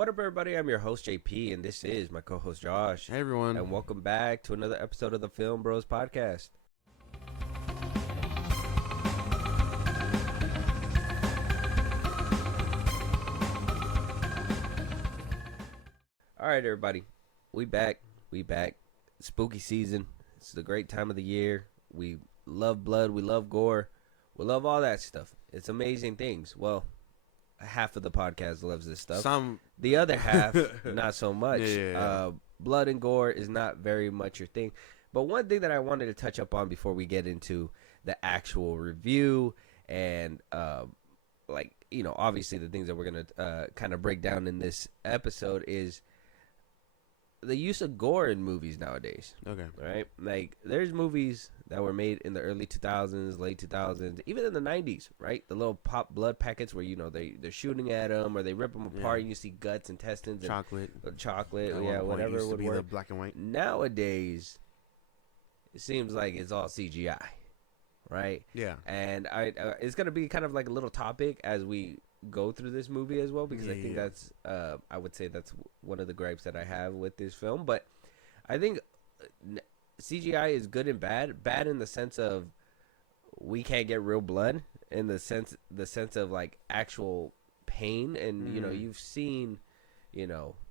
What up, everybody? I'm your host, JP, and this is my co-host, Josh. Hey, everyone. And welcome back to another episode of the FIlmBros podcast. All right, everybody. We back. Spooky season. It's the great time of the year. We love blood. We love gore. We love all that stuff. It's amazing things. Well, half of the podcast loves this stuff. The other half, not so much. Yeah. Blood and gore is not very much your thing. But one thing that I wanted to touch up on before we get into the actual review and, obviously the things that we're going to kind of break down in this episode is the use of gore in movies nowadays. Okay. Right? Like, there's movies that were made in the early 2000s, late 2000s, even in the 90s, right? The little pop blood packets where, they're shooting at them or they rip them apart and you see guts, intestines. Chocolate. Whatever used to would be work. the black and white. Nowadays, it seems like it's all CGI, right? Yeah. And it's going to be kind of like a little topic as we go through this movie as well, because I think that's I would say that's one of the gripes that I have with this film. But I think CGI is good and bad in the sense of we can't get real blood, in the sense of like actual pain. And you've seen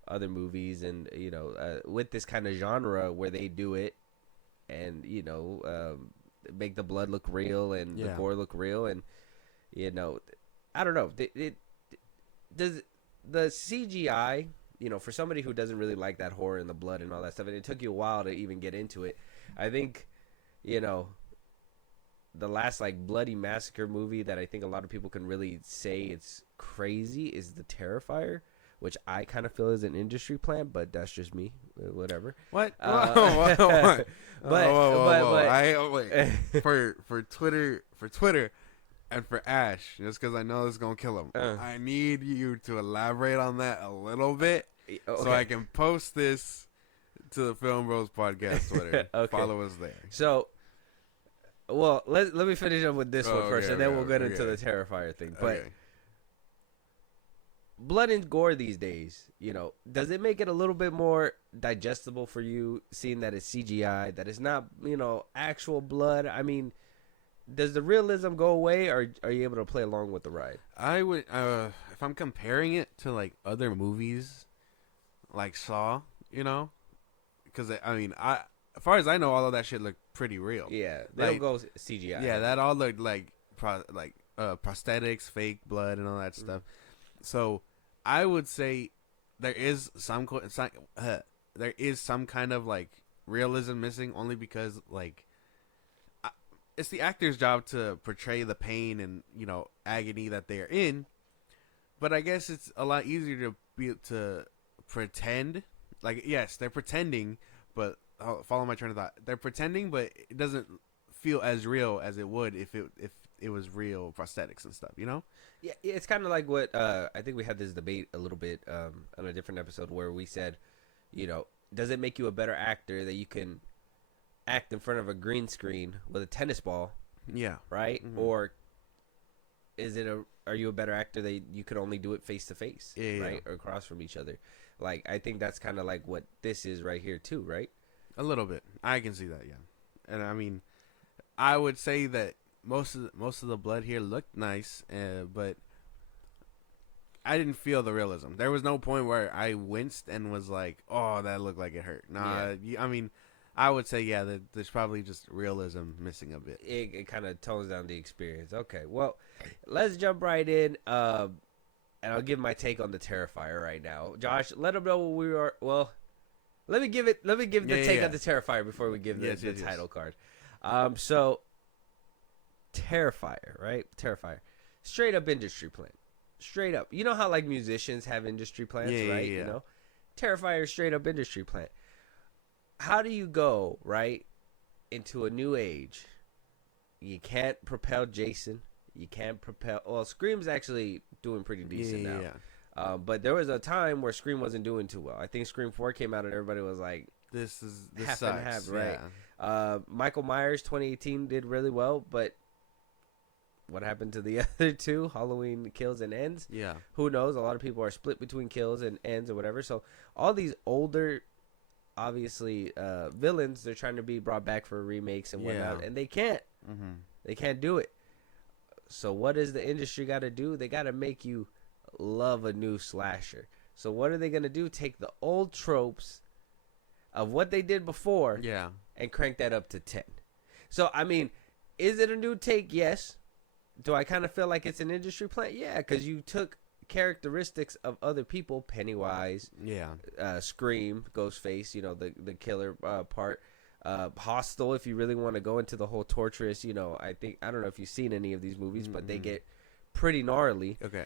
other movies and with this kind of genre where they do it and make the blood look real and the gore look real. And I don't know. Does the CGI, for somebody who doesn't really like that horror and the blood and all that stuff, and it took you a while to even get into it, I think, the last like bloody massacre movie that I think a lot of people can really say it's crazy is The Terrifier, which I kind of feel is an industry plant, but that's just me. Whatever. What? Whoa. Wait. For Twitter. And for Ash, just because I know it's going to kill him, I need you to elaborate on that a little bit so I can post this to the FIlmBros podcast Twitter. Okay. Follow us there. So, well, let me finish up with this one first, and then we'll get into the Terrifier thing. But blood and gore these days, does it make it a little bit more digestible for you, seeing that it's CGI, that it's not, actual blood? I mean, does the realism go away, or are you able to play along with the ride? I would, if I'm comparing it to like other movies, like Saw, because as far as I know, all of that shit looked pretty real. Yeah, they don't go CGI. Yeah, that all looked like prosthetics, fake blood, and all that stuff. So I would say there is some kind of like realism missing, only because like. It's the actor's job to portray the pain and agony that they're in, but I guess it's a lot easier to pretend. Like, yes, they're pretending, but follow my train of thought. They're pretending, but it doesn't feel as real as it would if it was real prosthetics and stuff. Yeah, it's kind of like what I think we had this debate a little bit on a different episode where we said, does it make you a better actor that you can act in front of a green screen with a tennis ball, right? Mm-hmm. Or are you a better actor that you could only do it face to face, right, or across from each other? Like, I think that's kind of like what this is right here too, right? A little bit, I can see that, and I mean, I would say that most of the blood here looked nice, but I didn't feel the realism. There was no point where I winced and was like, "Oh, that looked like it hurt." Nah, I mean. I would say, that there's probably just realism missing a bit. It kind of tones down the experience. Okay, well, let's jump right in, and I'll give my take on the Terrifier right now. Josh, let them know what we are. Well, let me give the take on the Terrifier before we give the title card. So, Terrifier, right? Terrifier, straight up industry plant. Straight up. You know how like musicians have industry plants, right? Yeah. Terrifier, straight up industry plant. How do you go, right, into a new age? You can't propel Jason. You can't propel... Well, Scream's actually doing pretty decent now. Yeah. But there was a time where Scream wasn't doing too well. I think Scream 4 came out and everybody was like... This half sucks. And half, right? Michael Myers 2018 did really well, but what happened to the other two, Halloween Kills and Ends. Yeah. Who knows? A lot of people are split between Kills and Ends or whatever. So all these older, obviously, villains, they're trying to be brought back for remakes and whatnot, and they can't. They can't do it. So what does the industry got to do? They got to make you love a new slasher. So what are they going to do? Take the old tropes of what they did before, and crank that up to 10. So, I mean, is it a new take? Yes. Do I kind of feel like it's an industry plant? Yeah, because you took characteristics of other people, Pennywise, Scream, Ghostface, you know, the killer part, Hostel, if you really want to go into the whole torturous, you know, I don't know if you've seen any of these movies, but they get pretty gnarly. Okay.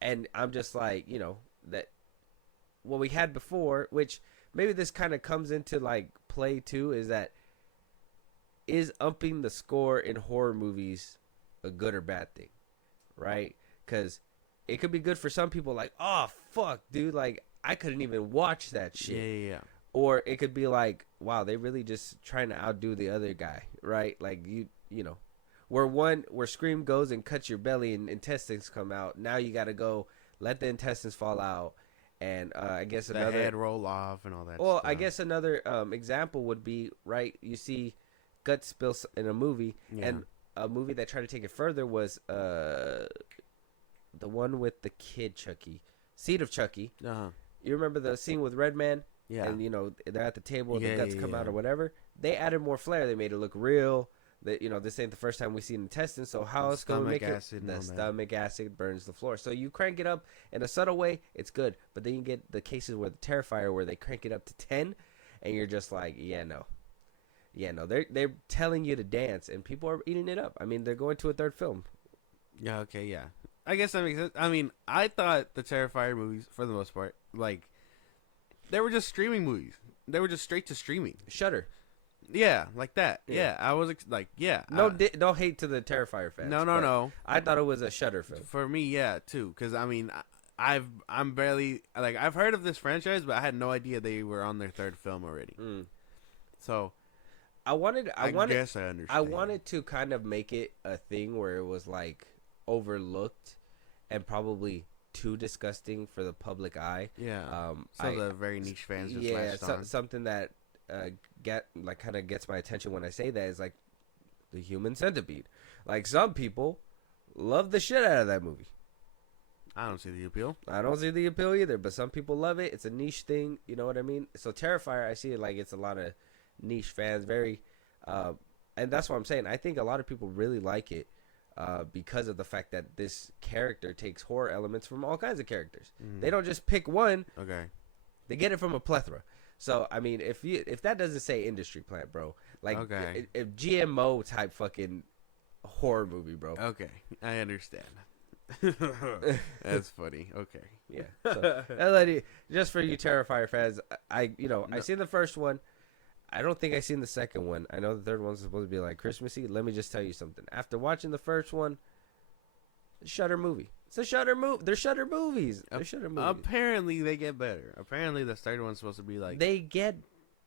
And I'm just like, you know, that what we had before, which maybe this kind of comes into like play too, is upping the score in horror movies a good or bad thing, right? Because it could be good for some people, like, oh fuck, dude, like I couldn't even watch that shit. Yeah. Or it could be like, wow, they really just trying to outdo the other guy, right? Like you know, where Scream goes and cuts your belly and intestines come out. Now you got to go let the intestines fall out, and I guess the another head roll off and all that. Well, stuff. I guess another example would be, right, you see guts spill in a movie, and a movie that tried to take it further was the one with the kid Chucky, Seed of Chucky. You remember the scene with Redman? Yeah. And, you know, they're at the table and the guts come out or whatever. They added more flair. They made it look real. That, you know, this ain't the first time we see intestines, so how else can we make it? The stomach acid burns the floor. So you crank it up in a subtle way, it's good. But then you get the cases where the Terrifier, where they crank it up to 10, and you're just like, yeah, no. They're telling you to dance, and people are eating it up. I mean, they're going to a third film. Yeah, okay, yeah. I guess that makes sense. I mean, I thought the Terrifier movies, for the most part, like, they were just streaming movies. They were just straight to streaming. Shudder. Yeah, like that. Yeah, I was like, yeah. No hate to the Terrifier fans. No. I thought it was a Shudder film. For me, yeah, too. Because, I mean, I'm barely, like, I've heard of this franchise, but I had no idea they were on their third film already. So, I guess I understand. I wanted to kind of make it a thing where it was, like, overlooked and probably too disgusting for the public eye. Yeah. The very niche fans just latched on. Something that kind of gets my attention when I say that is like the Human Centipede. Like, some people love the shit out of that movie. I don't see the appeal. I don't see the appeal either, but some people love it. It's a niche thing, you know what I mean? So Terrifier, I see it like it's a lot of niche fans, very and that's what I'm saying. I think a lot of people really like it. Because of the fact that this character takes horror elements from all kinds of characters. They don't just pick one. Okay. They get it from a plethora. So, I mean, if that doesn't say industry plant, bro, like, if GMO type fucking horror movie, bro. Okay, I understand. That's funny. Okay. Yeah. So, just for you Terrifier fans, I seen the first one. I don't think I seen the second one. I know the third one's supposed to be like Christmassy. Let me just tell you something. After watching the first one, Shudder movie. It's a Shudder movie. They're Shudder movies. Apparently they get better. Apparently the third one's supposed to be like. They get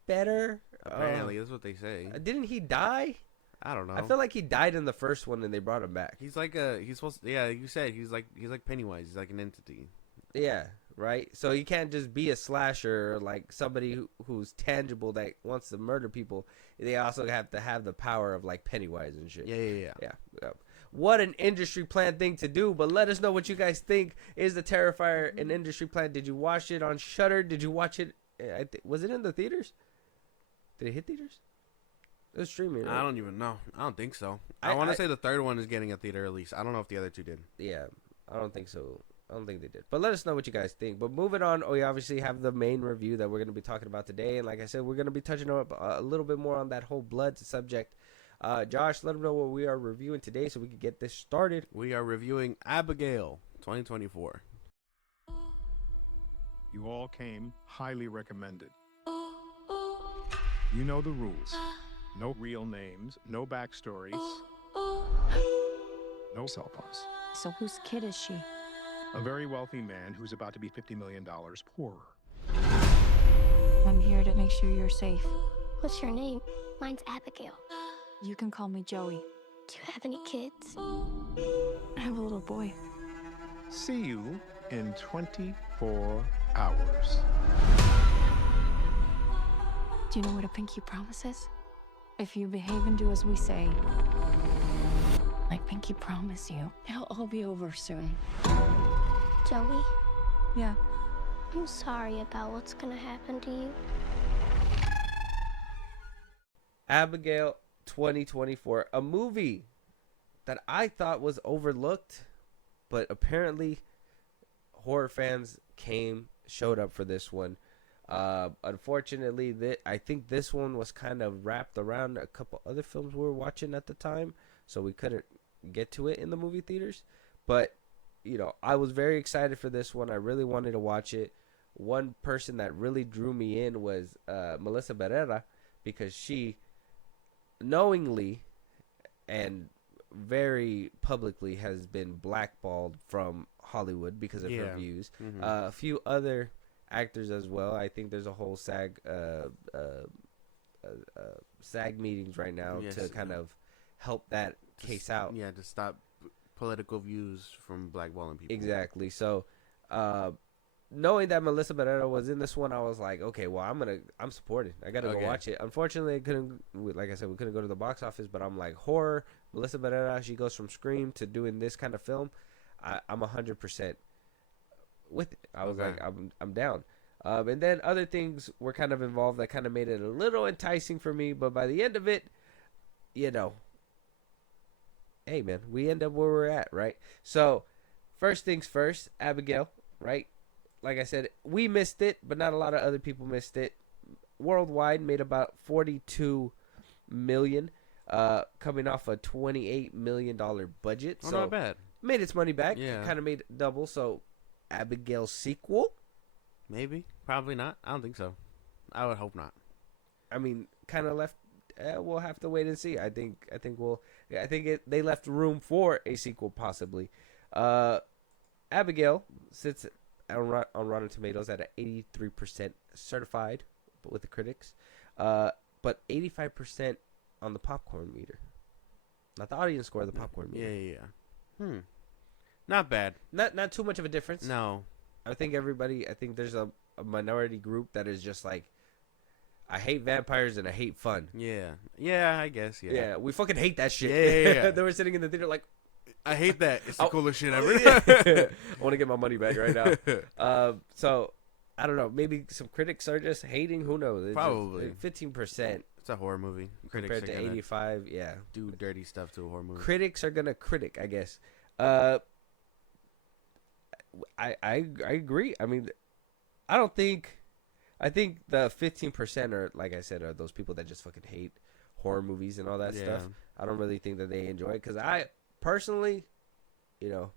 better. Apparently that's what they say. Didn't he die? I don't know. I feel like he died in the first one and they brought him back. He's like he's supposed to, yeah, you said he's like Pennywise. He's like an entity. Yeah. Right, so he can't just be a slasher, like somebody who's tangible that wants to murder people. They also have to have the power of like Pennywise and shit. Yeah. What an industry plan thing to do! But let us know what you guys think. Is the Terrifier an industry plan? Did you watch it on Shudder? Did you watch it? Was it in the theaters? Did it hit theaters? It was streaming. Right? I don't even know. I don't think so. I want to say the third one is getting a theater release. I don't know if the other two did. Yeah, I don't think so. I don't think they did. But let us know what you guys think. But moving on, we obviously have the main review that we're going to be talking about today. And like I said, we're going to be touching on a little bit more on that whole blood subject. Josh, let them know what we are reviewing today so we can get this started. We are reviewing Abigail 2024. You all came highly recommended. You know the rules. No real names, no backstories, no cell phones. So whose kid is she? A very wealthy man who's about to be $50 million poorer. I'm here to make sure you're safe. What's your name? Mine's Abigail. You can call me Joey. Do you have any kids? I have a little boy. See you in 24 hours. Do you know what a pinky promise is? If you behave and do as we say, I pinky promise you, it'll all be over soon. Joey, Yeah. I'm sorry about what's gonna happen to you. Abigail 2024, a movie that I thought was overlooked, but apparently horror fans showed up for this one. Unfortunately, I think this one was kind of wrapped around a couple other films we were watching at the time, so we couldn't get to it in the movie theaters. But, you know, I was very excited for this one. I really wanted to watch it. One person that really drew me in was Melissa Barrera, because she knowingly and very publicly has been blackballed from Hollywood because of her views. Mm-hmm. A few other actors as well. I think there's a whole SAG meetings right now to kind of help that case out. Yeah, to stop political views from blackballing people. Exactly. So, knowing that Melissa Barrera was in this one, I was like, okay, well, I'm supporting. I gotta go watch it. Unfortunately, like I said, we couldn't go to the box office, but I'm like, horror, Melissa Barrera, she goes from Scream to doing this kind of film. I'm 100% with it. I was like, I'm down. And then other things were kind of involved that kind of made it a little enticing for me, but by the end of it, you know, hey man, we end up where we're at, right? So, first things first, Abigail, right? Like I said, we missed it, but not a lot of other people missed it. Worldwide, made about $42 million, coming off a $28 million budget. Oh, so not bad. Made its money back. Yeah. Kind of made double. So, Abigail sequel? Maybe. Probably not. I don't think so. I would hope not. I mean, kind of left. We'll have to wait and see. I think they left room for a sequel possibly. Abigail sits on Rotten Tomatoes at an 83% certified with the critics, but 85% on the popcorn meter. Not the audience score, the popcorn meter. Yeah. Not bad. Not too much of a difference. No. I think there's a minority group that is just like, I hate vampires and I hate fun. Yeah, I guess, yeah. Yeah, we fucking hate that shit. Yeah. They were sitting in the theater like, I hate that. It's the coolest shit ever. I want to get my money back right now. So, I don't know. Maybe some critics are just hating. Who knows? It's Probably. 15%. It's a horror movie. Compared to 85, yeah. Do dirty stuff to a horror movie. Critics are going to critic, I guess. I agree. I mean, I think the 15% are, like I said, are those people that just fucking hate horror movies and all that stuff. I don't really think that they enjoy it, because I personally, you know,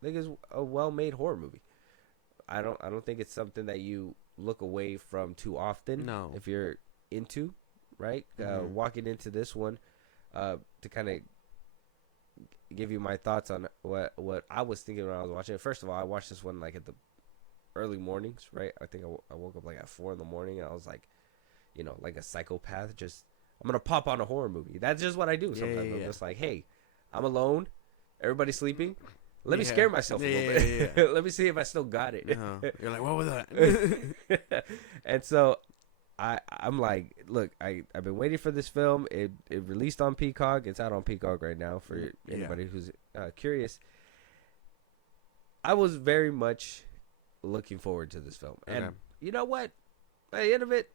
think it's a well-made horror movie. I don't think it's something that you look away from too often. No. If you're into, right? Walking into this one, to kind of give you my thoughts on what I was thinking when I was watching it. First of all, I watched this one like at the early mornings, right? I think I woke up like at 4 a.m. and I was like, you know, like a psychopath, just I'm gonna pop on a horror movie. That's just what I do sometimes. I'm just like, hey, I'm alone, everybody's sleeping. Let me scare myself a little bit. Yeah. Let me see if I still got it. You're like, what was that? And so I'm like, look, I've been waiting for this film. It released on Peacock. It's out on Peacock right now for anybody who's curious. I was very much looking forward to this film. And you know what? By the end of it,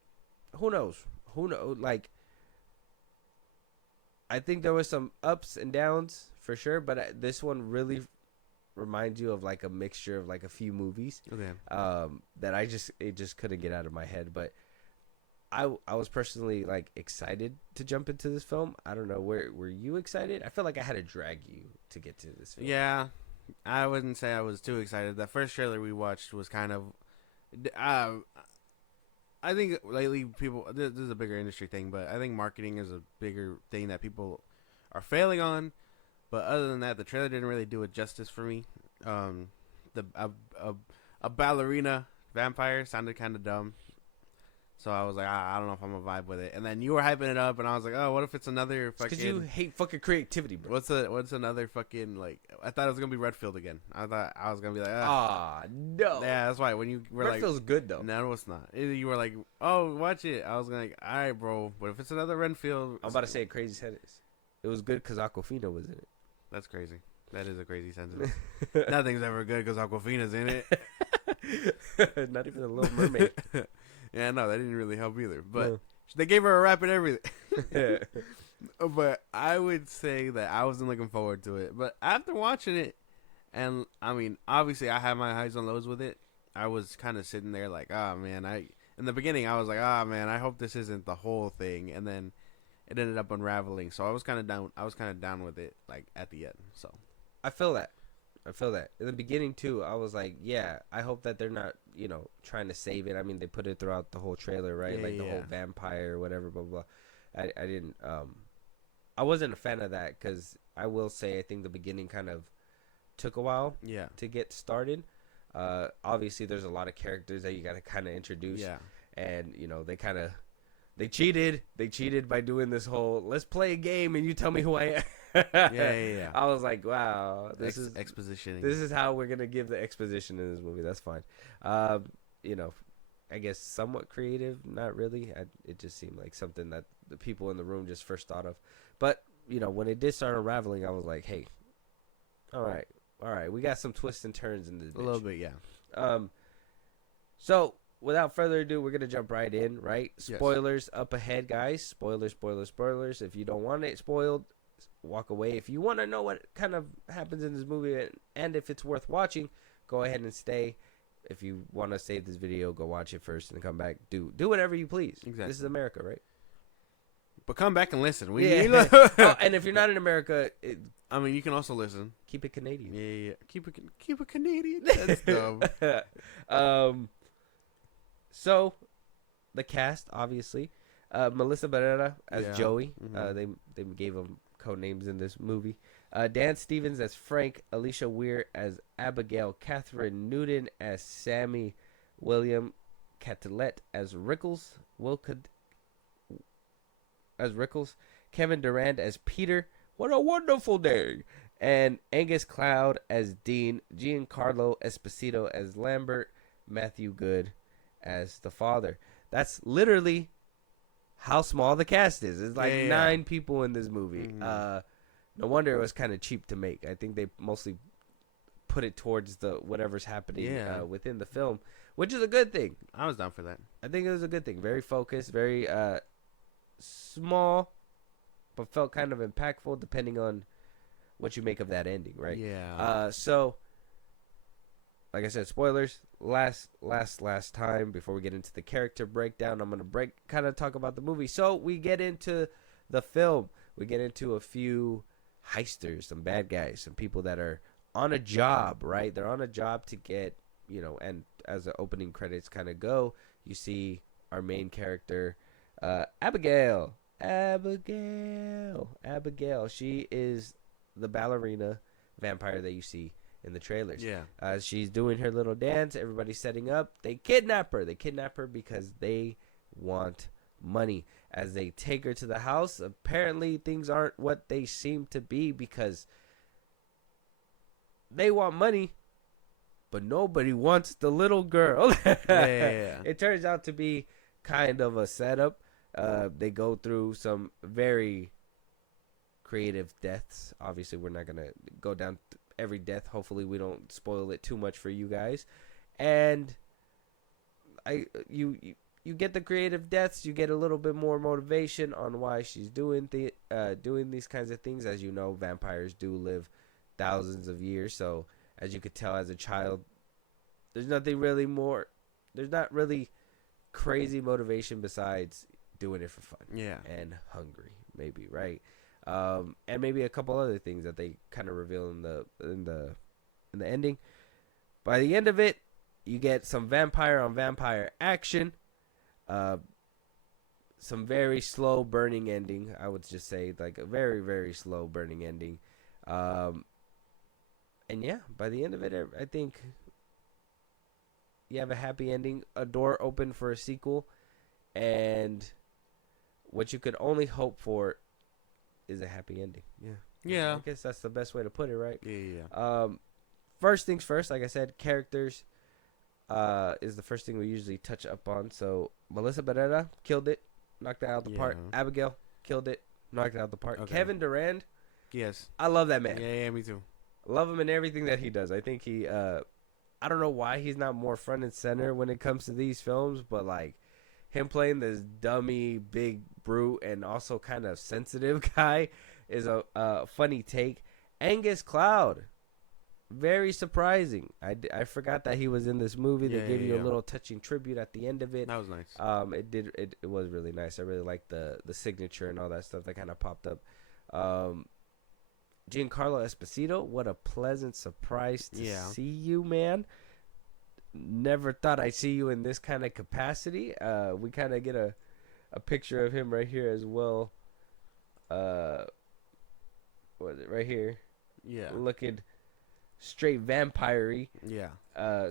who knows? Like, I think there was some ups and downs for sure, but this one really reminds you of like a mixture of like a few movies that it just couldn't get out of my head. But I was personally like excited to jump into this film. I don't know, were you excited? I feel like I had to drag you to get to this film. Yeah, I wouldn't say I was too excited. The first trailer we watched was kind of I think lately people, this is a bigger industry thing, but I think marketing is a bigger thing that people are failing on. But other than that, the trailer didn't really do it justice for me. A ballerina vampire sounded kind of dumb. So I was like, I don't know if I'm gonna vibe with it. And then you were hyping it up, and I was like, oh, what if it's another fucking? Because you hate fucking creativity, bro. What's another fucking like? I thought it was gonna be Redfield again. I thought I was gonna be like, no. Yeah, that's why when you were like, Redfield's good though. no, it's not. You were like, oh, watch it. I was like, all right, bro. But if it's another Renfield, I'm about to say a crazy sentence. It was good because Aquafina was in it. That's crazy. That is a crazy sentence. Nothing's ever good because Aquafina's in it. Not even a Little Mermaid. Yeah, no, that didn't really help either. But No. they gave her a rap and everything. But I would say that I wasn't looking forward to it. But after watching it, and I mean, obviously I had my highs and lows with it. I was kind of sitting there like, oh man, in the beginning I was like, oh man, I hope this isn't the whole thing. And then it ended up unraveling. So I was kind of down. I was kind of down with it, like at the end. So I feel that. In the beginning too, I was like, yeah, I hope that they're not, trying to save it. I mean, they put it throughout the whole trailer, right? Yeah, like the whole vampire or whatever, blah, blah. I didn't, I wasn't a fan of that because I will say I think the beginning kind of took a while to get started. Obviously there's a lot of characters that you got to kind of introduce. Yeah. And, they cheated. They cheated by doing this whole, let's play a game and you tell me who I am. Yeah. I was like, wow, this is exposition. This is how we're gonna give the exposition in this movie. That's fine. I guess somewhat creative. Not really. It just seemed like something that the people in the room just first thought of. But when it did start unraveling, I was like, hey, all right, we got some twists and turns in this bitch. A little bit, yeah. So without further ado, we're gonna jump right in. Right, Yes. spoilers up ahead, guys. Spoilers. If you don't want it spoiled, walk away. If you want to know what kind of happens in this movie and if it's worth watching, go ahead and stay. If you want to save this video, go watch it first and come back. Do whatever you please. Exactly. This is America, right? But come back and listen. And if you're not in America, I mean, you can also listen. keep it Canadian. Yeah. Keep it Canadian. That's dumb. So the cast, obviously, Melissa Barrera as Joey. Mm-hmm. They gave him code names in this movie. Dan Stevens as Frank, Alicia Weir as Abigail, Catherine Newton as Sammy, William Catelet as Rickles, Kevin Durand as Peter. What a wonderful day! And Angus Cloud as Dean, Giancarlo Esposito as Lambert, Matthew Good as the father. That's literally how small the cast is. It's like 9 people in this movie. Mm-hmm. No wonder it was kind of cheap to make. I think they mostly put it towards the whatever's happening within the film, which is a good thing. I was down for that. I think it was a good thing. Very focused, very small, but felt kind of impactful depending on what you make of that ending, right? Yeah. So, like I said, spoilers. Last time before we get into the character breakdown, I'm gonna kind of talk about the movie. So we get into the film. We get into a few heisters, some bad guys, some people that are on a job, right? They're on a job to get, and as the opening credits kind of go, you see our main character, Abigail. She is the ballerina vampire that you see in the trailers. Yeah. She's doing her little dance. Everybody's setting up. They kidnap her. Because they want money. As they take her to the house, apparently things aren't what they seem to be because they want money, but nobody wants the little girl. Yeah. It turns out to be kind of a setup. They go through some very creative deaths. Obviously, we're not going to go down every death. Hopefully, we don't spoil it too much for you guys. And you get the creative deaths. You get a little bit more motivation on why she's doing these kinds of things. As you know, vampires do live thousands of years. So, as you could tell as a child, there's not really crazy motivation besides doing it for fun. Yeah. And hungry, maybe, right? And maybe a couple other things that they kind of reveal in the ending. By the end of it, you get some vampire on vampire action. Some very slow burning ending, I would just say, like a very, very slow burning ending. And yeah, by the end of it, I think you have a happy ending, a door open for a sequel, and what you could only hope for is a happy ending. Yeah. I guess that's the best way to put it, right? Yeah. First things first, like I said, characters is the first thing we usually touch up on. So Melissa Barrera killed it, knocked it out of the park. Abigail killed it, knocked it out of the park. Okay. Kevin Durand, Yes. I love that man. Yeah, me too. Love him in everything that he does. I think he, I don't know why he's not more front and center when it comes to these films, but like him playing this dummy, big brute, and also kind of sensitive guy is a funny take. Angus Cloud, very surprising. I forgot that he was in this movie. They gave you a little touching tribute at the end of it. That was nice. It was really nice. I really liked the signature and all that stuff that kind of popped up. Giancarlo Esposito, what a pleasant surprise to see you, man. Never thought I'd see you in this kind of capacity. We kind of get a picture of him right here as well. What is it right here? Yeah. Looking straight vampire-y. Yeah.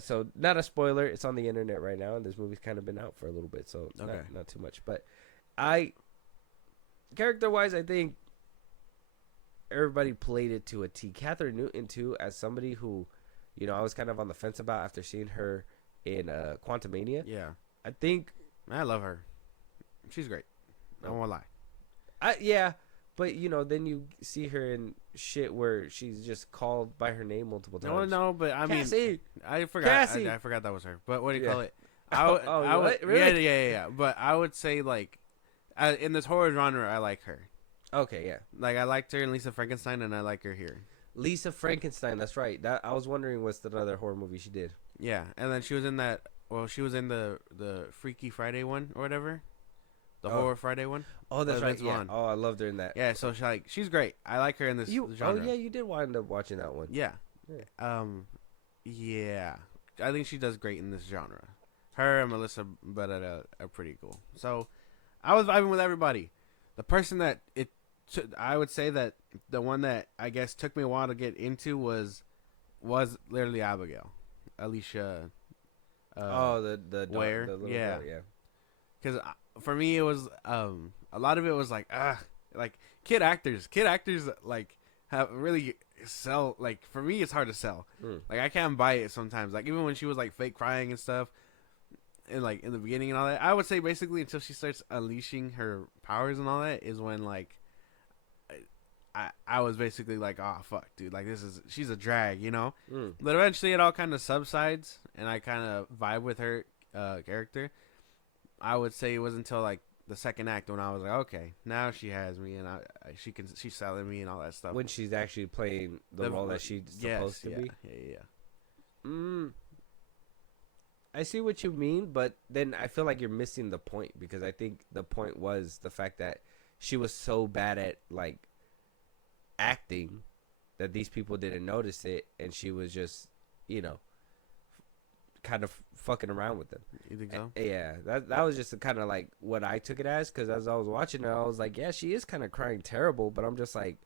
So not a spoiler. It's on the internet right now, and this movie's kind of been out for a little bit, so not too much. But character-wise, I think everybody played it to a T. Catherine Newton, too, as somebody who, you know, I was kind of on the fence about after seeing her in Quantumania. Yeah. I think... I love her. She's great. I won't lie. Yeah, but, you know, then you see her in shit where she's just called by her name multiple times. No, but I mean... Cassie! I forgot. Cassie! I forgot that was her. But what do you call it? Really? Yeah. But I would say, like, in this horror genre, I like her. Okay, yeah. Like, I liked her in Lisa Frankenstein, and I like her here. Lisa Frankenstein, that's right. That I was wondering what's another horror movie she did. Yeah, and then she was in that... Well, she was in the Freaky Friday one, or whatever. The Horror Friday one. Oh, that's right. Yeah. Oh, I loved her in that. Yeah, so she's great. I like her in this genre. Oh, yeah, you did wind up watching that one. Yeah. Yeah. I think she does great in this genre. Her and Melissa Barrera are pretty cool. So, I was vibing with everybody. The person that I would say that the one that I guess took me a while to get into was literally Abigail, Alicia. The Ware, the little yeah. girl, yeah. Because for me, it was a lot of it was like kid actors like have really sell. Like for me, it's hard to sell. Like I can't buy it sometimes. Like even when she was like fake crying and stuff, and like in the beginning and all that, I would say basically until she starts unleashing her powers and all that is when like I was basically like, oh fuck, dude, like she's a drag, you know. But eventually it all kind of subsides, and I kind of vibe with her character. I would say it was until like the second act when I was like, okay, now she has me, and she's selling me and all that stuff. When she's actually playing the role that she's supposed to be. Yeah. I see what you mean, but then I feel like you're missing the point, because I think the point was the fact that she was so bad at like acting that these people didn't notice it, and she was just, you know, kind of fucking around with them. You think so? Yeah, that was just kind of like what I took it as, because as I was watching it, I was like, yeah, she is kind of crying terrible, but I'm just like,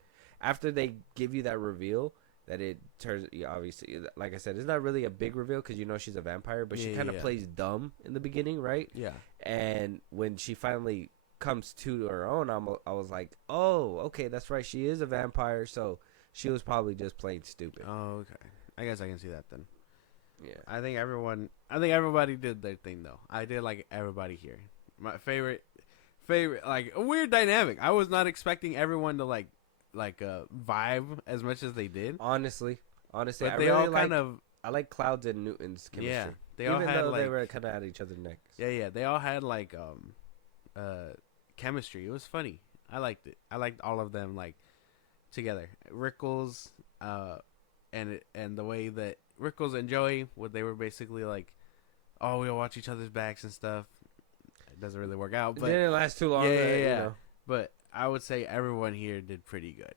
after they give you that reveal that it turns, obviously, like I said, it's not really a big reveal because you know she's a vampire, but she kind of plays dumb in the beginning, right? Yeah. And when she finally comes to her own, I was like, oh, okay, that's right, she is a vampire, so she was probably just playing stupid. Oh, okay. I guess I can see that then. Yeah. I think everybody did their thing though. I did like everybody here. My favorite, like a weird dynamic. I was not expecting everyone to like vibe as much as they did. Honestly, but I they really all kind of. I like Clouds and Newton's chemistry. Yeah, they all even had though like they were kind of at each other's necks. Yeah. They all had like chemistry. It was funny. I liked it. I liked all of them like together. Rickles, and the way that Rickles and Joey, what they were basically like, oh, we'll watch each other's backs and stuff. It doesn't really work out, but it didn't last too long. Yeah. You know. But I would say everyone here did pretty good.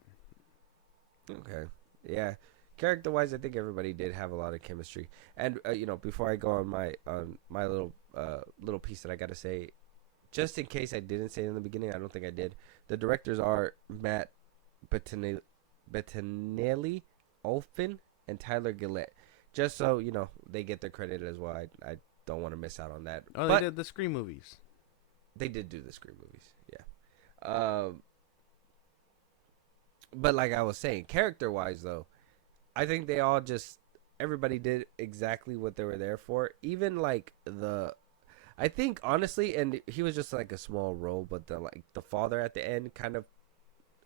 Okay. Yeah. Character-wise, I think everybody did have a lot of chemistry. And you know, before I go on my little piece that I got to say, just in case I didn't say it in the beginning, I don't think I did. The directors are Matt Bettinelli, Olfin, and Tyler Gillette. Just so you know, they get their credit as well. I don't want to miss out on that. Oh, they did the Scream movies. They did do the Scream movies, yeah. But like I was saying, character-wise, though, I think they all everybody did exactly what they were there for. Even like I think honestly, and he was just like a small role, but the father at the end kind of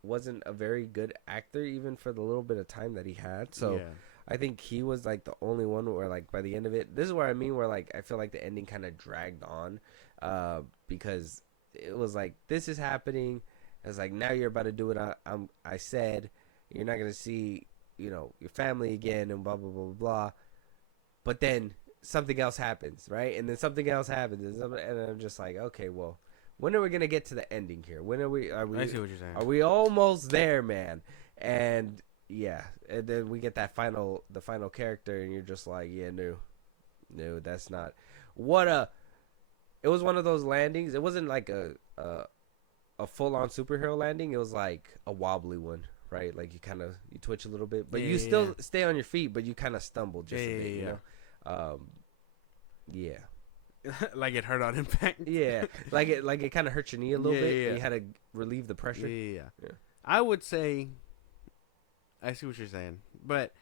wasn't a very good actor, even for the little bit of time that he had. So Yeah. I think he was like the only one where like by the end of it, this is what I mean, where like I feel like the ending kind of dragged on, because it was like, this is happening. It's like, now you're about to do what I said. You're not gonna see, your family again, and blah blah blah blah blah. But then something else happens, right? And then something else happens, and I'm just like, okay, well, when are we gonna get to the ending here? When are we? I see what you're saying. Are we almost there, man? And yeah, and then we get the final character, and you're just like, yeah, no, that's not. It was one of those landings. It wasn't like a full on superhero landing. It was like a wobbly one, right? Like you twitch a little bit, but you still stay on your feet, but you kind of stumble just a bit, you know. Yeah. Like it hurt on impact. Yeah, like it kind of hurt your knee a little bit. Yeah. And you had to relieve the pressure. Yeah. I would say, I see what you're saying, but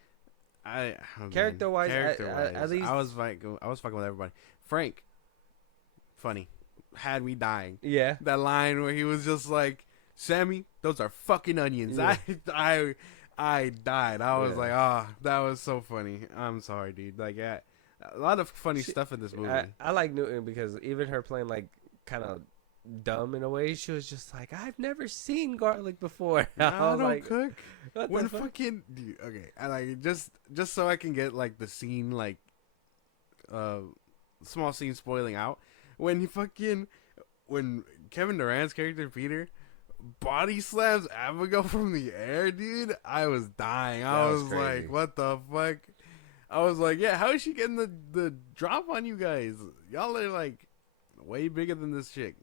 Character-wise, at least I was fucking with everybody. Frank, funny, had me dying. Yeah, That line where he was just like, "Sammy, those are fucking onions." Yeah. I died. I was like, that was so funny. I'm sorry, dude. Like, a lot of funny stuff in this movie. I like Newton because even her playing like kind of dumb in a way, she was just like, I've never seen garlic before. I was don't like, cook. what the When fuck? fucking dude, okay, I like just so I can get like the scene, like small scene spoiling out, when Kevin Durant's character Peter body slams Abigail from the air, dude, I was dying. I was crazy. like, what the fuck? I was like, yeah, how is she getting the drop on you guys? Y'all are like way bigger than this chick.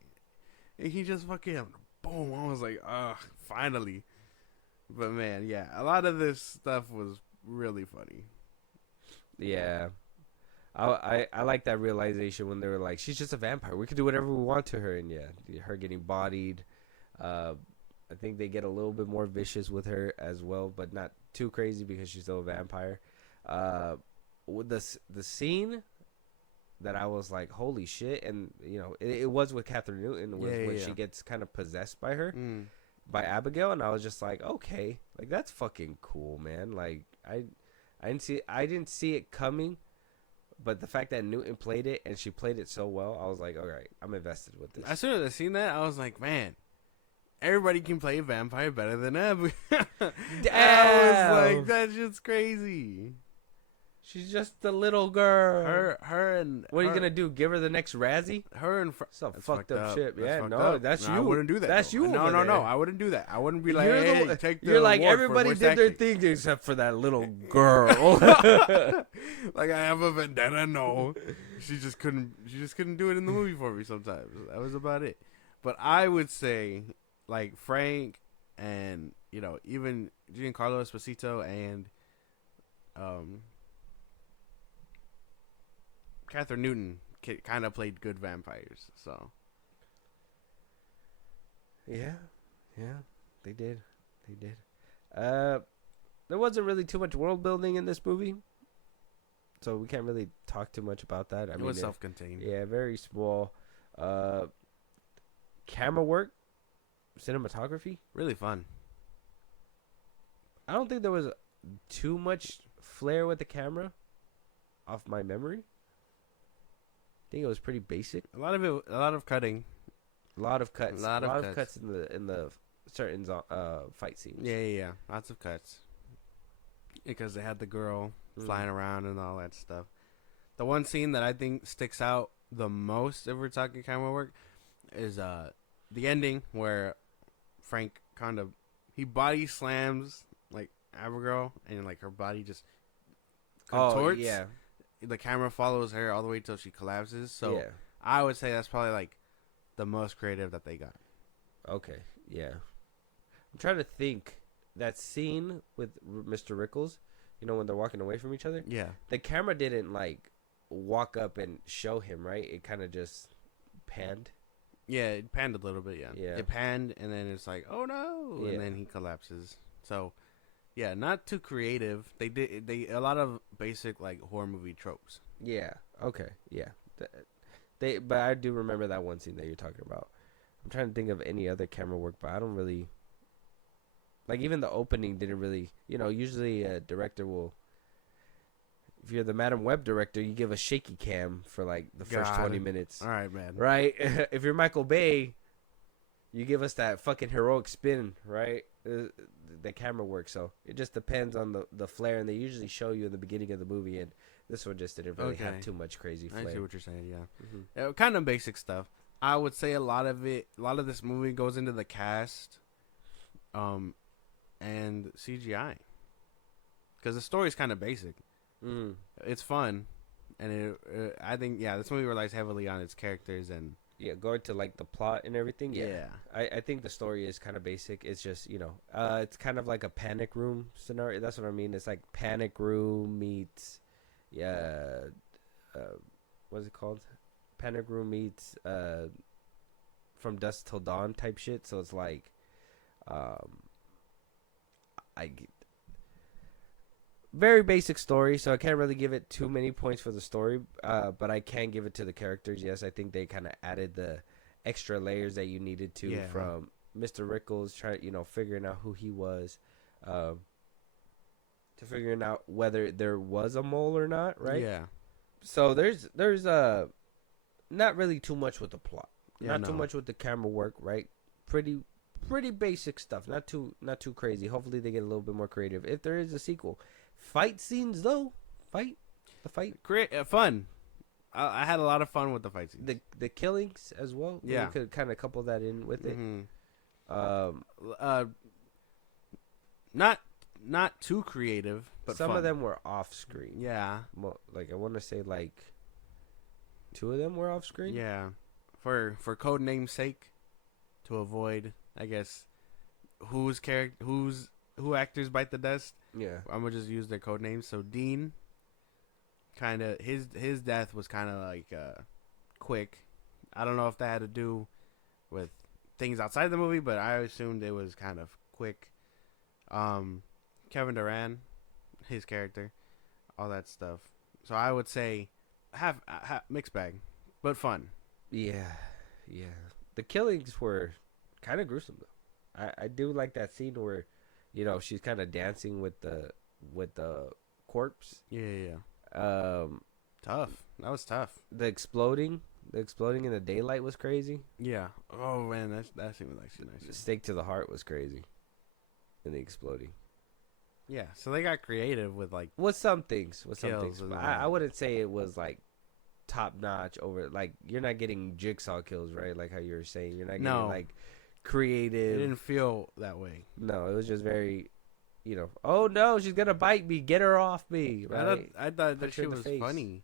And he just fucking boom. I was like, finally. But man, yeah, a lot of this stuff was really funny. Yeah. I like that realization when they were like, she's just a vampire. We can do whatever we want to her. And yeah, her getting bodied. I think they get a little bit more vicious with her as well, but not too crazy because she's still a vampire. With the scene that I was like, holy shit, and it was with Catherine Newton when she gets kind of possessed by her, by Abigail, and I was just like, okay, like that's fucking cool, man. Like I didn't see it coming, but the fact that Newton played it and she played it so well, I was like, all right, I'm invested with this. As soon as I seen that, I was like, man, everybody can play a vampire better than Abigail. I was like, that shit's crazy. She's just a little girl. Her and what are you gonna do? Give her the next Razzie? Her and some fucked up shit. That's Yeah, no, up. that's you. I wouldn't do that. That's though. you. No, over no, there. I wouldn't do that. I wouldn't be like, You're hey, take the you're like, award everybody for did their acting. thing except for that little girl. Like, I have a vendetta. No, she just couldn't do it in the movie for me. Sometimes that was about it. But I would say, like, Frank and even Giancarlo Esposito and Catherine Newton kind of played good vampires. So yeah, they did. There wasn't really too much world building in this movie, so we can't really talk too much about that. I mean, was self-contained. Yeah, very small. Camera work, cinematography, Really fun. I don't think there was too much flair with the camera, off my memory. I think it was pretty basic. A lot of cutting. A lot of cuts. A lot of cuts in the certain fight scenes. Yeah. Lots of cuts. Because they had the girl flying around and all that stuff. The one scene that I think sticks out the most, if we're talking camera work, is the ending where Frank he body slams like Abigail, and like her body just contorts. Oh, yeah. The camera follows her all the way till she collapses. So yeah. I would say that's probably like the most creative that they got. Okay, yeah. I'm trying to think. That scene with Mr. Rickles, when they're walking away from each other. Yeah. The camera didn't like walk up and show him, right? It kind of just panned. Yeah, it panned a little bit. Yeah, Yeah. it panned, and then it's like, oh no, Yeah. and then he collapses. So, yeah, not too creative. They a lot of basic like horror movie tropes. Yeah. Okay. Yeah. But I do remember that one scene that you're talking about. I'm trying to think of any other camera work, but I don't really like. Even the opening didn't really. Usually a director will. If you're the Madam Web director, you give a shaky cam for like the first 20 minutes. All right, man. Right? If you're Michael Bay, you give us that fucking heroic spin, right? The camera work. So it just depends on the flair, and they usually show you in the beginning of the movie, and this one just didn't really have too much crazy flair. I see what you're saying. Yeah, kind of basic stuff. I would say a lot of this movie goes into the cast, and CGI, because the story is kind of basic. It's fun, and I think this movie relies heavily on its characters and going to like the plot and everything. Yeah. I think the story is kind of basic. It's just it's kind of like a Panic Room scenario. That's what I mean. It's like Panic Room meets what's it called? Panic Room meets From Dusk Till Dawn type shit. So it's like very basic story, so I can't really give it too many points for the story, but I can give it to the characters. Yes, I think they kind of added the extra layers that you needed to from Mr. Rickles, figuring out who he was, to figuring out whether there was a mole or not, right? Yeah. So there's not really too much with the plot, too much with the camera work, right? Pretty basic stuff, not too crazy. Hopefully they get a little bit more creative if there is a sequel. Fight scenes though, Fun. I had a lot of fun with the fight scenes. The killings as well. Yeah, you could kind of couple that in with it. Not too creative, but some fun. of them were off screen. Yeah, like I want to say like 2 of them were off screen. Yeah, for code name's sake, to avoid, I guess, who actors bite the dust. Yeah, I'm gonna just use their code names. So Dean, kind of his death was kind of like quick. I don't know if that had to do with things outside the movie, but I assumed it was kind of quick. Kevin Durant, his character, all that stuff. So I would say have mixed bag, but fun. Yeah. The killings were kind of gruesome though. I do like that scene where, she's kind of dancing with the corpse. Yeah. Tough. That was tough. The exploding in the daylight was crazy. Yeah. Oh man, that scene was actually nice. The stake to the heart was crazy. And the exploding. Yeah. So they got creative with like with some things. But I wouldn't say it was like top notch over. Like you're not getting jigsaw kills, right? Like how you were saying, you're not getting like creative. It didn't feel that way. No, it was just very, oh no, she's gonna bite me, get her off me. Right? I thought that shit was funny,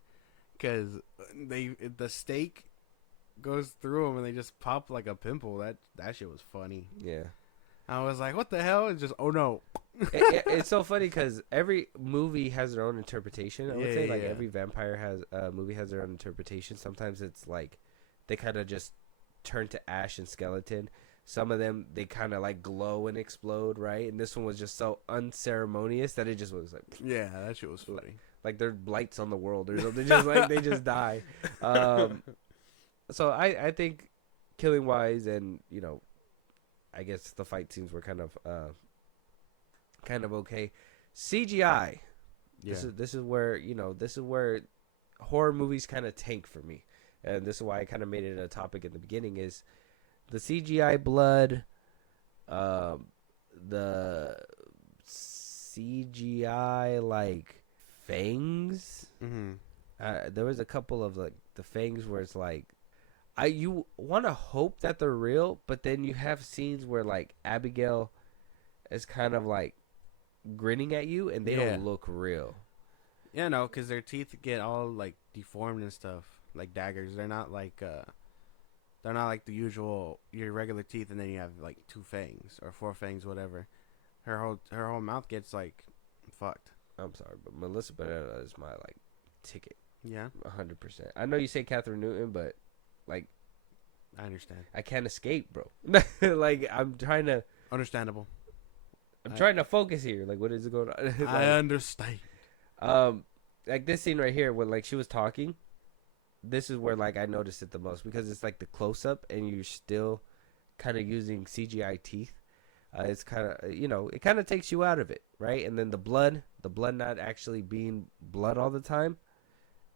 because the stake goes through them and they just pop like a pimple. That shit was funny. Yeah, I was like, what the hell? It's just, oh no. It's so funny because every movie has their own interpretation. I would say every vampire movie has their own interpretation. Sometimes it's like they kind of just turn to ash and skeleton. Some of them, they kind of like glow and explode, right? And this one was just so unceremonious that it just was like... Yeah, that shit was funny. Like they're blights on the world or something. Just like they just die. So I think killing-wise and, I guess the fight scenes were kind of okay. CGI. Yeah. This is where, horror movies kind of tank for me. And this is why I kind of made it a topic in the beginning is... The CGI blood, the CGI like fangs. Mm-hmm. There was a couple of like the fangs where it's like, you want to hope that they're real, but then you have scenes where like Abigail is kind of like grinning at you, and they don't look real. Yeah, no, because their teeth get all like deformed and stuff, like daggers. They're not like the usual, your regular teeth, and then you have like 2 fangs or 4 fangs, whatever. Her whole mouth gets like fucked. I'm sorry, but Melissa Benoist is my like ticket. Yeah, 100%. I know you say Catherine Newton, but like I understand. I can't escape, bro. Like I'm trying to Understandable. focus here. Like what is going on? Like, I understand. Like this scene right here when like she was talking, this is where like I noticed it the most because it's like the close up and you're still kind of using CGI teeth. It's kind of it kind of takes you out of it, right? And then the blood not actually being blood all the time,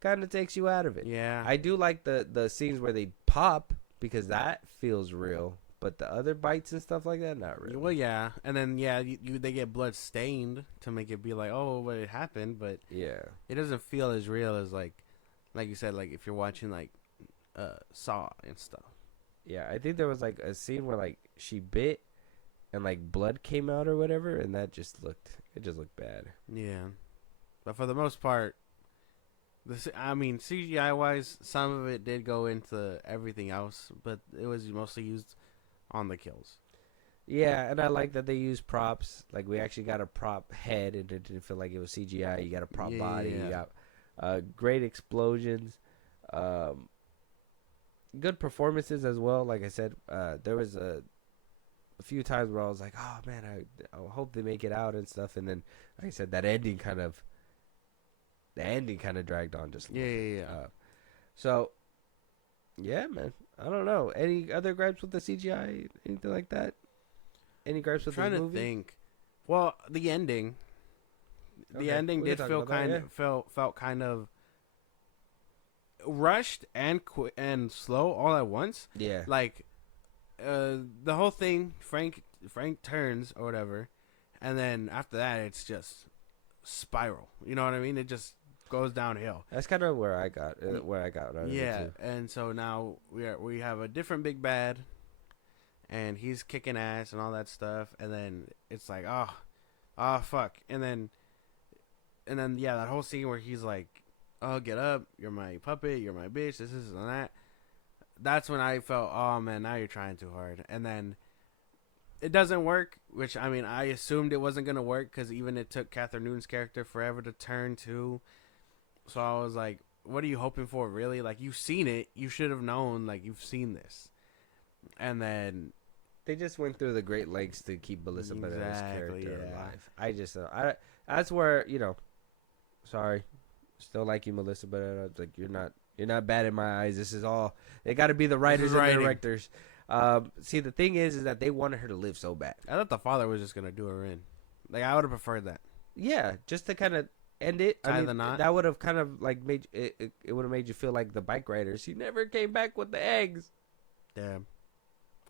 kind of takes you out of it. Yeah. I do like the scenes where they pop because that feels real, but the other bites and stuff like that, not really. Well, yeah, and then they get blood stained to make it be like, oh, what happened, but Yeah. it doesn't feel as real as like you said, like if you're watching like Saw and stuff. Yeah, I think there was like a scene where like she bit and like blood came out or whatever, and that just looked bad. Yeah, but for the most part, CGI wise, some of it did go into everything else, but it was mostly used on the kills. Yeah, and I like that they use props. Like we actually got a prop head, and it didn't feel like it was CGI. You got a prop body. Yeah. You got great explosions. Good performances as well. Like I said, there was a few times where I was like, "Oh man, I hope they make it out and stuff." And then, like I said, the ending kind of dragged on just a little bit. Yeah. So, yeah, man. I don't know. Any other gripes with the CGI? Anything like that? Any gripes with Trying this to movie? think. Well, the ending. Okay, The ending we can did talk feel about that, felt kind of rushed and and slow all at once. Yeah. Like the whole thing, Frank turns or whatever, and then after that it's just spiral. You know what I mean? It just goes downhill. That's kind of where I got out of it Yeah, too. and so now we have a different big bad, and he's kicking ass and all that stuff, and then it's like oh fuck, and then yeah, that whole scene where he's like, oh, get up, you're my puppet, you're my bitch, this and that. That's when I felt, oh man, now you're trying too hard, and then it doesn't work, which I mean I assumed it wasn't gonna work because even it took Catherine Newton's character forever to turn too. So I was like, what are you hoping for, really? Like, you've seen it. You should have known, like, you've seen this. And then... They just went through the great lengths to keep Melissa Benoist's character yeah. alive. I just... that's where, sorry. Still like you, Melissa, but like, you're not bad in my eyes. This is all... They got to be the writers and the directors. See, the thing is that they wanted her to live so bad. I thought the father was just going to do her in. Like, I would have preferred that. Yeah, just to kind of... end it. Tie the knot. That would have kind of like made it would have made you feel like the bike riders. She never came back with the eggs. Damn.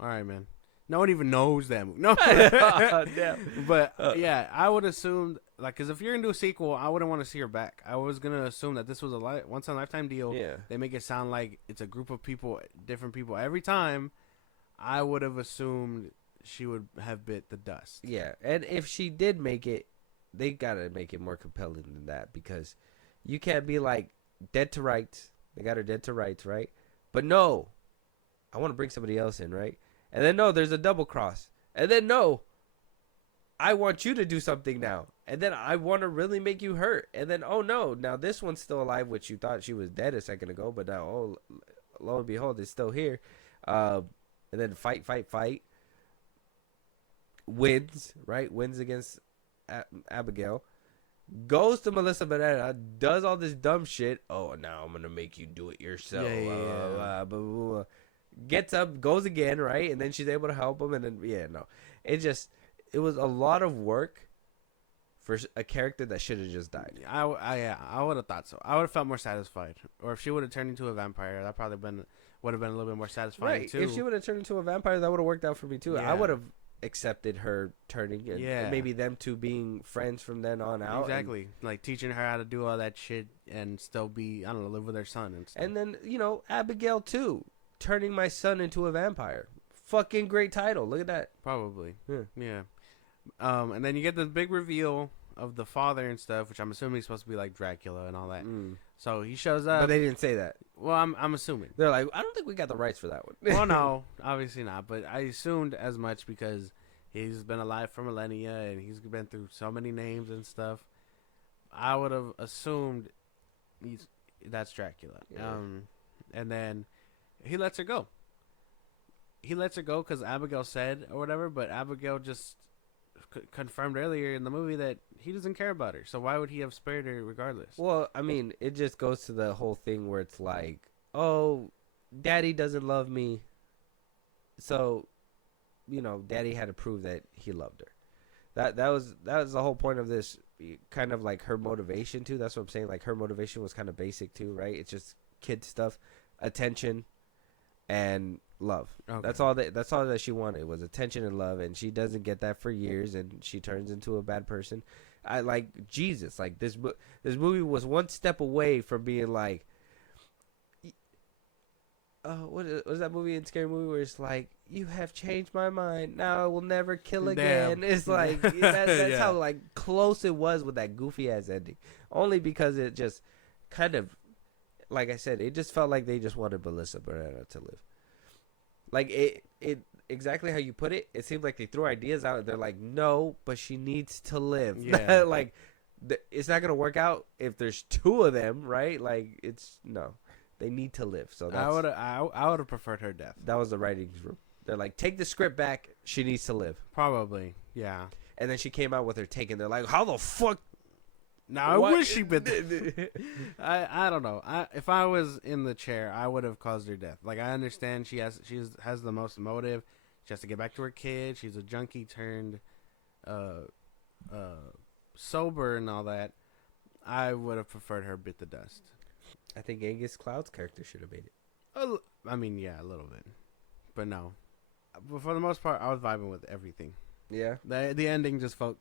All right, man. No one even knows them. No. Damn. But yeah, I would assume like because if you're gonna do a sequel, I wouldn't want to see her back. I was gonna assume that this was a once in a lifetime deal. Yeah. They make it sound like it's a group of people, different people every time. I would have assumed she would have bit the dust. Yeah, and if she did make it, they gotta make it more compelling than that because you can't be like dead to rights. They got her dead to rights, right? But no, I want to bring somebody else in, right? And then no, there's a double cross. And then no, I want you to do something now. And then I want to really make you hurt. And then oh no, now this one's still alive, which you thought she was dead a second ago, but now oh, lo and behold, it's still here. And then fight. Wins, right? Wins against Abigail. Goes to Melissa Benoist, does all this dumb shit. Oh, now I'm gonna make you do it yourself. Blah, blah, blah. Gets up, goes again, right? And then she's able to help him. And then it was a lot of work for a character that should have just died. I would have thought so. I would have felt more satisfied. Or if she would have turned into a vampire, that probably would have been a little bit more satisfying Right. too. If she would have turned into a vampire, that would have worked out for me too. Yeah. I would have accepted her turning and maybe them two being friends from then on out. Exactly. Like teaching her how to do all that shit and still be, I don't know, live with her son and stuff. And then, Abigail too, turning my son into a vampire. Fucking great title. Look at that. Probably. Yeah. And then you get the big reveal of the father and stuff, which I'm assuming he's supposed to be like Dracula and all that. So he shows up. But they didn't say that. Well, I'm assuming. They're like, I don't think we got the rights for that one. Well, no, obviously not. But I assumed as much because he's been alive for millennia and he's been through so many names and stuff. I would have assumed that's Dracula. Yeah. And then he lets her go. he lets her go because Abigail said or whatever, but Abigail just confirmed earlier in the movie that he doesn't care about her. So why would he have spared her regardless? Well, I mean, it just goes to the whole thing where it's like, oh, Daddy doesn't love me, so Daddy had to prove that he loved her. That was the whole point of this, kind of like her motivation too. That's what I'm saying. Like her motivation was kind of basic too, right? It's just kid stuff, attention, and love. Okay. That's all that she wanted was attention and love, and she doesn't get that for years, and she turns into a bad person. I like Jesus. Like this movie was one step away from being like, what was that movie in Scary Movie where it's like, you have changed my mind, now I will never kill again. Damn. It's like that's how like close it was with that goofy ass ending. Only because it just kind of, like I said, it just felt like they just wanted Melissa Barrera to live. Like it exactly how you put it. It seemed like they threw ideas out and they're like, no, but she needs to live. Yeah. Like it's not gonna work out if there's two of them, right? Like no. They need to live. So that's, I would have preferred her death. That was the writing's room. They're like, take the script back. She needs to live. Probably, yeah. And then she came out with her take, and they're like, how the fuck? Now I wish she been. I don't know. If I was in the chair, I would have caused her death. Like I understand she has the most motive. She has to get back to her kid. She's a junkie turned sober and all that. I would have preferred her bit the dust. I think Angus Cloud's character should have made it. I mean, yeah, a little bit, but no. But for the most part, I was vibing with everything. Yeah. The ending just felt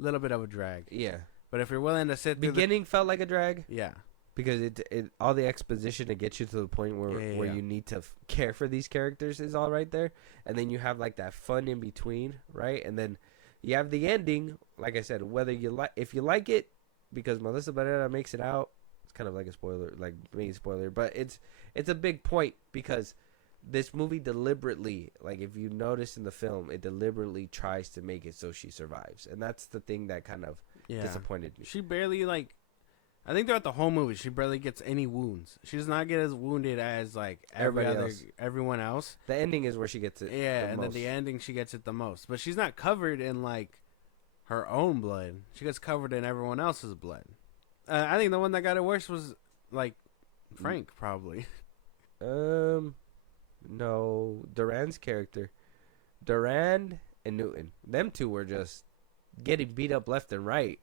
a little bit of a drag. Yeah. But if you're willing to sit, beginning felt like a drag. Yeah. Because it all the exposition to get you to the point where you need to care for these characters is all right there, and then you have like that fun in between, right? And then you have the ending. Like I said, whether if you like it, because Melissa Barrera makes it out. Kind of like a spoiler, like mini spoiler, but it's a big point because this movie deliberately, like if you notice in the film, it deliberately tries to make it so she survives, and that's the thing that kind of disappointed me. She barely I think throughout the whole movie, she barely gets any wounds. She does not get as wounded as like everyone else. The ending is where she gets it. Yeah, and then the ending she gets it the most, but she's not covered in like her own blood. She gets covered in everyone else's blood. I think the one that got it worse was like Frank, probably. No, Duran's character, Duran and Newton. Them two were just getting beat up left and right.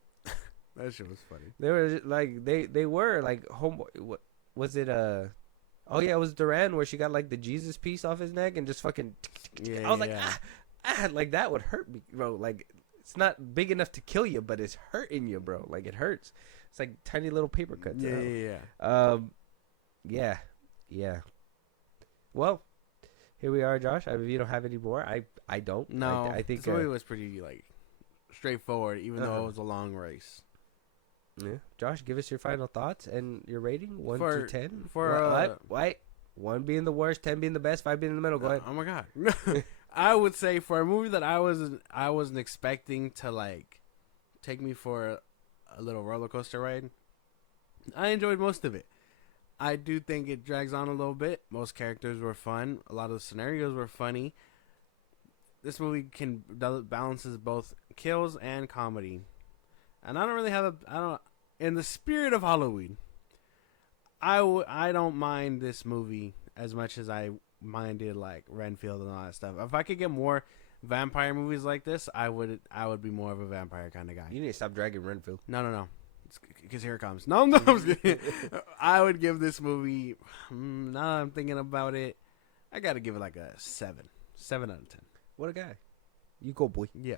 That shit was funny. They were like they were like What was it? Oh yeah, it was Duran where she got like the Jesus piece off his neck and just fucking. I was like, like that would hurt me, bro. Like it's not big enough to kill you, but it's hurting you, bro. Like it hurts. It's like tiny little paper cuts. Yeah. Well, here we are, Josh. I mean, if you don't have any more, I don't. No, I think the story was pretty like straightforward, even though it was a long race. Yeah, Josh, give us your final thoughts and your rating 1 to 10. For what? 1 being the worst, 10 being the best, 5 being in the middle. Go ahead. Oh my god. I would say for a movie that I wasn't expecting to like take me for a little roller coaster ride, I enjoyed most of it. I do think it drags on a little bit. Most characters were fun. A lot of the scenarios were funny. This movie balances both kills and comedy. And I don't really have in the spirit of Halloween, I don't mind this movie as much as I minded like Renfield and all that stuff. If I could get more vampire movies like this, I would be more of a vampire kind of guy. You need to stop dragging Renfield. No. Because here it comes. No, I'm just kidding. I would give this movie, now I'm thinking about it, I got to give it like a 7. 7 out of 10. What a guy. You go, boy. Yeah.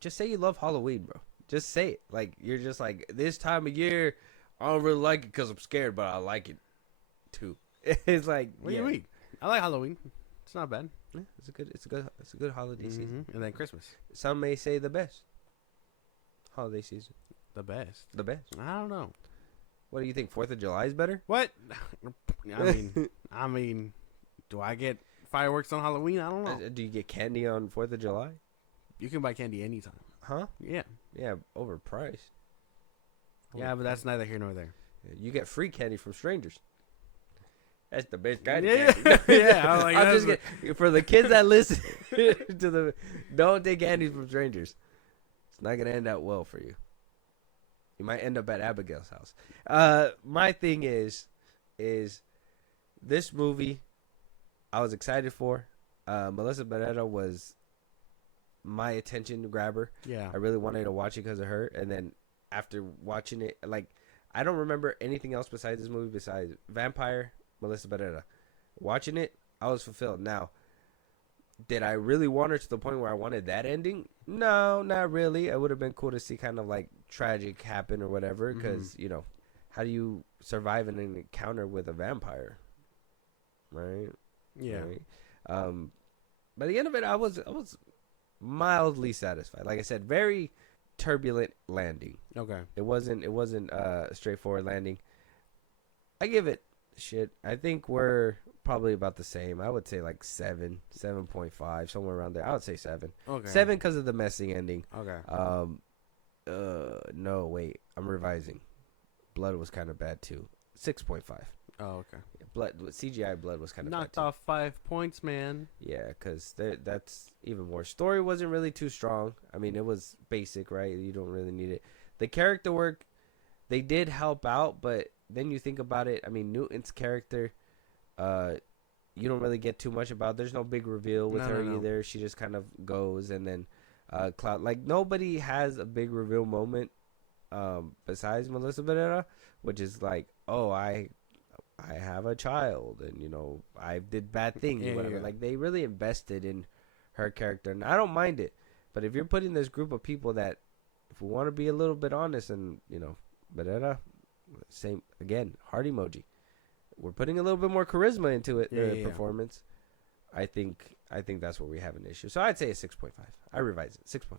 Just say you love Halloween, bro. Just say it. Like, you're just like, this time of year, I don't really like it because I'm scared, but I like it too. It's like, what do you mean? I like Halloween. It's not bad. Yeah, it's a good holiday season. And then Christmas. Some may say the best holiday season. The best. I don't know. What do you think? 4th of July is better? What? I mean, do I get fireworks on Halloween? I don't know. Do you get candy on 4th of July? You can buy candy anytime. Huh? Yeah. Yeah, overpriced. Yeah, but that's neither here nor there. You get free candy from strangers. That's the best kind Yeah. of candy. Yeah, I was like, I'm that's just kidding. For the kids that listen to the, don't take candy from strangers. It's not gonna end out well for you. You might end up at Abigail's house. My thing is this movie I was excited for. Melissa Barrera was my attention grabber. Yeah. I really wanted to watch it because of her. And then after watching it, like, I don't remember anything else besides this movie besides Vampire, Melissa Barrera. Watching it, I was fulfilled. Now, did I really want her to the point where I wanted that ending? No, not really. It would have been cool to see kind of like tragic happen or whatever, because you know, how do you survive in an encounter with a vampire, right? Yeah. Right? By the end of it, I was mildly satisfied. Like I said, very turbulent landing. Okay. It wasn't a straightforward landing. I give it shit. I think we're probably about the same. I would say like 7.5, somewhere around there. I would say 7. Okay. 7 because of the messy ending. Okay. No, wait. I'm revising. Blood was kind of bad too. 6.5. Oh, okay. CGI blood was kind of Knocked bad too. off 5 points, man. Yeah, because that's even more. Story wasn't really too strong. I mean, it was basic, right? You don't really need it. The character work, they did help out, but then you think about it. I mean, Newton's character, you don't really get too much about. There's no big reveal with her either. She just kind of goes, and then Cloud. Like, nobody has a big reveal moment besides Melissa Barrera, which is like, oh, I have a child, and you know, I did bad things or whatever. Like, they really invested in her character, and I don't mind it. But if you're putting this group of people that, if we want to be a little bit honest, and you know, Barrera, same again, heart emoji. We're putting a little bit more charisma into it, performance. I think that's where we have an issue. So I'd say a 6.5. I revise it, 6.5.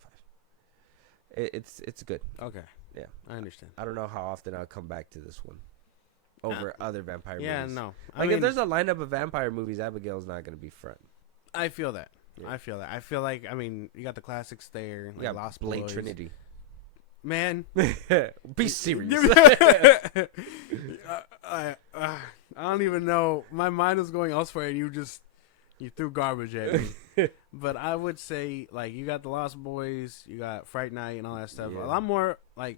It's good. Okay. Yeah, I understand. I don't know how often I'll come back to this one over other vampire movies. Yeah, no. Like, if there's a lineup of vampire movies, Abigail's not going to be front. I feel that. Yeah. I feel that. I feel like, I mean, you got the classics there. Like Yeah, Lost Blade Boys. Trinity. Man. Be serious. I don't even know. My mind was going elsewhere, and you threw garbage at me. But I would say, like, you got the Lost Boys, you got Fright Night, and all that stuff. Yeah. A lot more, like,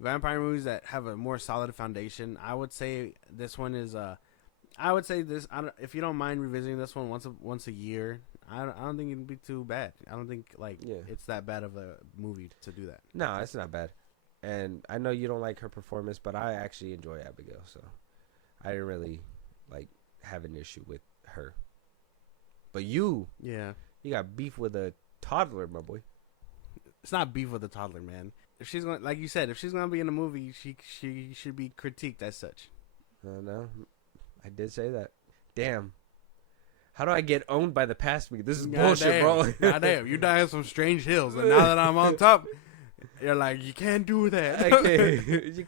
vampire movies that have a more solid foundation. I would say this one is I would say this. If you don't mind revisiting this one once a year, I don't think it'd be too bad. I don't think it's that bad of a movie to do that. No, it's not bad. And I know you don't like her performance, but I actually enjoy Abigail, so I didn't really have an issue with her. But you got beef with a toddler, my boy. It's not beef with a toddler, man. If she's going, like you said, if she's gonna be in a movie, she should be critiqued as such. No, I did say that. Damn. How do I get owned by the past me? This is bullshit, bro. Goddamn, you die on some strange hills, and now that I'm on top, you're like, you can't do that. You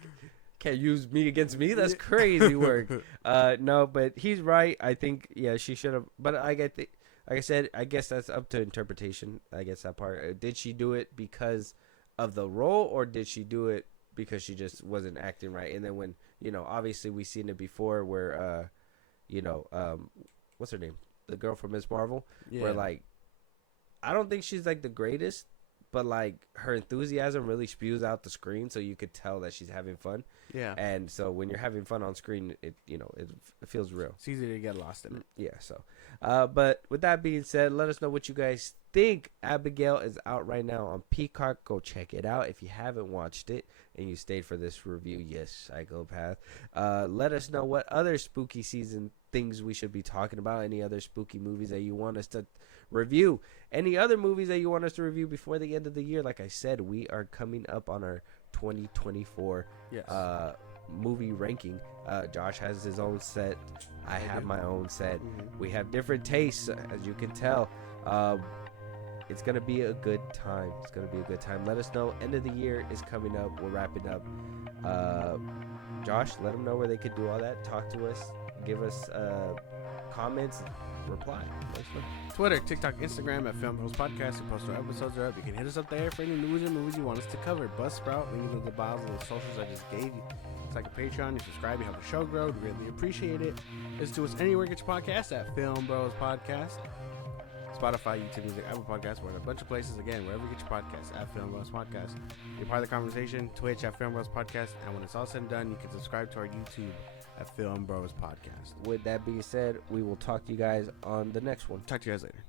can't use me against me. That's crazy work. No, but he's right. I think she should have. But like I said, I guess that's up to interpretation. I guess that part. Did she do it because of the role, or did she do it because she just wasn't acting right? And then when obviously we've seen it before, where what's her name? The girl from Ms. Marvel. Yeah. Where I don't think she's the greatest, but her enthusiasm really spews out the screen, so you could tell that she's having fun. Yeah. And so when you're having fun on screen, it feels real. It's easy to get lost in it. Yeah. So, but with that being said, let us know what you guys think. Abigail is out right now on Peacock. Go check it out if you haven't watched it and you stayed for this review. Yes, Psychopath. Let us know what other spooky season things we should be talking about. Any other spooky movies that you want us to review. Any other movies that you want us to review before the end of the year. Like I said, we are coming up on our 2024 movie ranking. Josh has his own set. I have my own set. Mm-hmm. We have different tastes, as you can tell. It's going to be a good time. Let us know. End of the year is coming up. We're wrapping up. Josh, let them know where they could do all that. Talk to us. Give us comments. Reply. Twitter, TikTok, Instagram at FIlmBros Podcast. We post our episodes are up. You can hit us up there for any news and movies you want us to cover. Buzzsprout, link to the bios of the socials I just gave you. like a Patreon, you subscribe, you help the show grow. We really appreciate it. Listen to us anywhere you get your podcast at FIlmBros Podcast. Spotify, YouTube Music, Apple Podcasts. We're in a bunch of places. Again, wherever you get your podcasts at FIlmBros Podcast. You're part of the conversation. Twitch at FIlmBros Podcast. And when it's all said and done, you can subscribe to our YouTube at FIlmBros Podcast. With that being said, we will talk to you guys on the next one. Talk to you guys later.